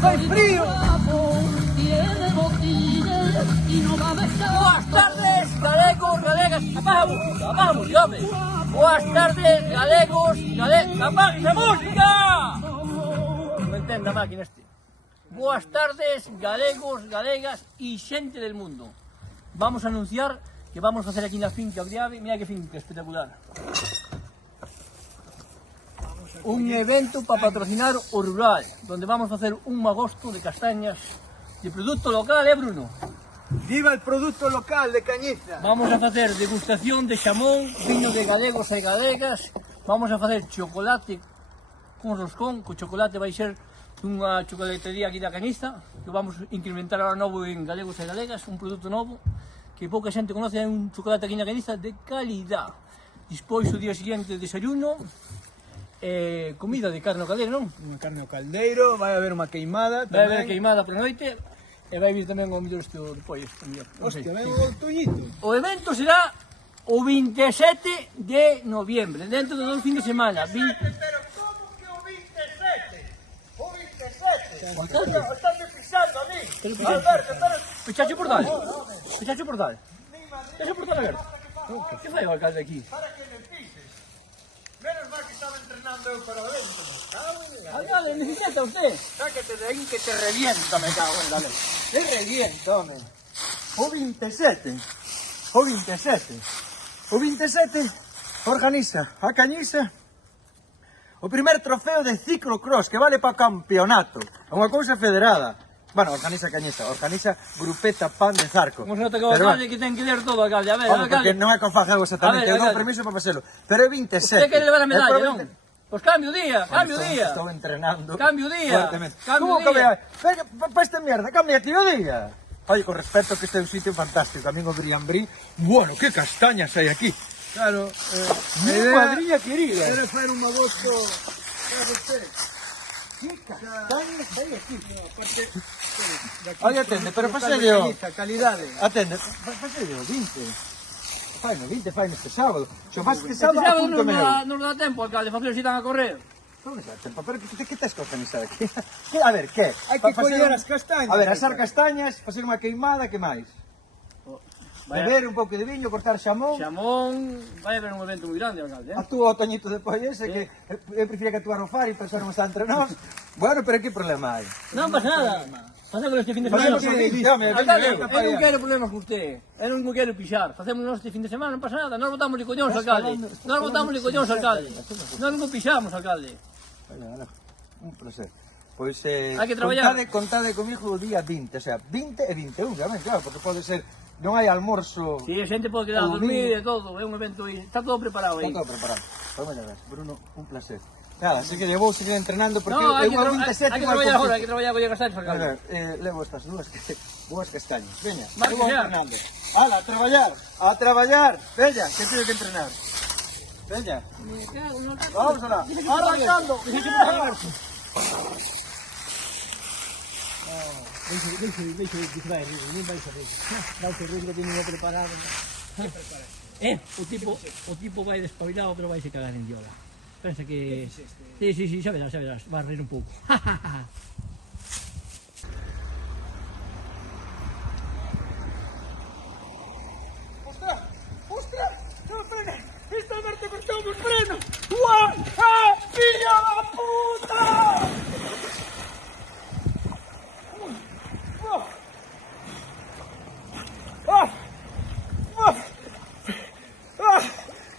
fai frío. Boas tardes, galegos, galegas. Apaga a música, home. Boas tardes, galegos, galegas. Apaga esa música! Non entende a máquina este. Boas tardes, galegos, galegas e xente del mundo. Vamos a anunciar que vamos a facer aquí na finca de Ave. Mira que finca espectacular. Un evento para patrocinar o rural, donde vamos a facer un agosto de castañas de producto local, Bruno? Viva el producto local de Cañiza. Vamos a facer degustación de xamón, vino de galegos e galegas. Vamos a facer chocolate con roscón, co chocolate vai ser dunha chocolatería aquí da Cañiza, que vamos a incrementar ahora novo en galegos e galegas, un produto novo que pouca xente conoce, é un chocolate aquí na Cañiza de calidad. Despois o día seguinte desayuno, comida de carne ao caldeiro, non? Unha carne ao caldeiro, vai haber unha queimada tamén. Vai haber queimada para noite e vai vir tamén o mellor este de pollo. Hostia, ven o toñito. O evento será o 27 de noviembre, dentro do fin de semana. Pero como que o 27? O 27? Alcalde. Estás pisando a mí. Alberto, pechacho o portal. Pechacho o portal. Pechacho o portal aberto. Que fai o alcalde aquí? Para que me pises. Menos mal que estaba entrenando eu para o evento. Alcalde, necesita usted. Sácate de aí que te reviento, me cago en la ley. Te reviento, home. O 27. O 27. O 27 organiza a Cañiza o primer trofeo de ciclocross que vale para o campeonato. É unha cousa federada. Bueno, organiza Cañiza, organiza Grupeta Pan de Zarco. Como se nota que o alcalde que ten que ler todo, alcalde. A ver, Home, porque alcalde. non é que o faga eu exactamente, A ver, eu dou alcalde. permiso para facelo. Pero é 27. Usted quere levar a medalla, É non? Pois cambio día, cambio día. Estou entrenando. Cambio día, Fuertemente. cambio ¿Cómo día. para esta mierda? Cambia tío día. Oye, con respecto que este é un sitio fantástico. Tamén o Briambrí. Bueno, que castañas hai aquí. Claro, Mi madriña querida. era facer un agosto, Que castañas hai aquí. aparte, Oye, atende, pero paselle calidade. Atende, paselle o 20. Faino, 20 faino este sábado. Se o faz este Este sábado, sábado apúntame eu. non dá tempo, alcalde, facer si están a correr. ¿Dónde está el tempo? Pero que tes que organizar aquí? A ver, que? Hai que coller as castañas. A ver, asar castañas, facer unha queimada, que máis? Beber un pouco de viño, cortar xamón. Xamón, vai haber un evento moi grande, alcalde. Actúa o Toñito de Pollese, que eu prefiro que actuar o Fari, pero xa non está entre nós. Bueno, pero que problema hai? Non pasa nada. Facemos este fin de semana. Facemos o que dixame, Alcalde, eu non quero problemas con usted. Eu non quero pixar. Facemos este fin de semana, non pasa nada. Nós votamos de collóns, alcalde. Nós votamos de collóns, alcalde. Nós non pixamos, alcalde. Un placer. Pois, Hai que traballar. contade comigo o día 20, o sea, 20 e 21, realmente, claro, porque pode ser, non hai almorzo. Si, a xente pode quedar a dormir e todo. É un evento aí. Está todo preparado aí. Está todo preparado. Pues mira, Bruno, un placer. Nada, así que vou seguir entrenando porque No, hai eu que, o 27 hai que traballar agora, hai que traballar con castaños, A alcalde. ver, levo estas dúas castañas. Veña, Marque eu vou xa. entrenando. Hala, a traballar, a traballar. Veña, que teño que entrenar. Veña, vamos alá. Arrancando. Deixa distraer, non vai saber. Vai ser que teño preparado. O tipo vai despabilado, pero vai se cagar en diola. Pensa que... Sí, xa verás, vai a reír un pouco. ¡Ostras! ¡No frenes! ¡Esta Marta cortó un freno! ¡Guau! ¡Ah! ¡Pilla la puta!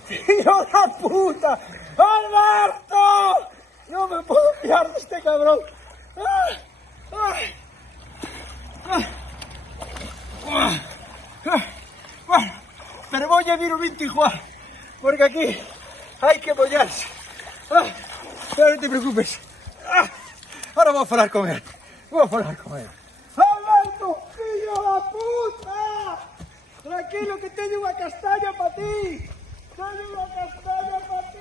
¡Hijo de puta! ¡Alberto! No me puedo fiar de este cabrón. Bueno, pero voy a ir un 20 igual, porque aquí hay que mollarse. Pero no te preocupes. Ahora voy a hablar con él. ¡Alberto! ¡Hijo de puta! Tranquilo que tengo una castaña para ti. ¡Tengo una castaña para ti!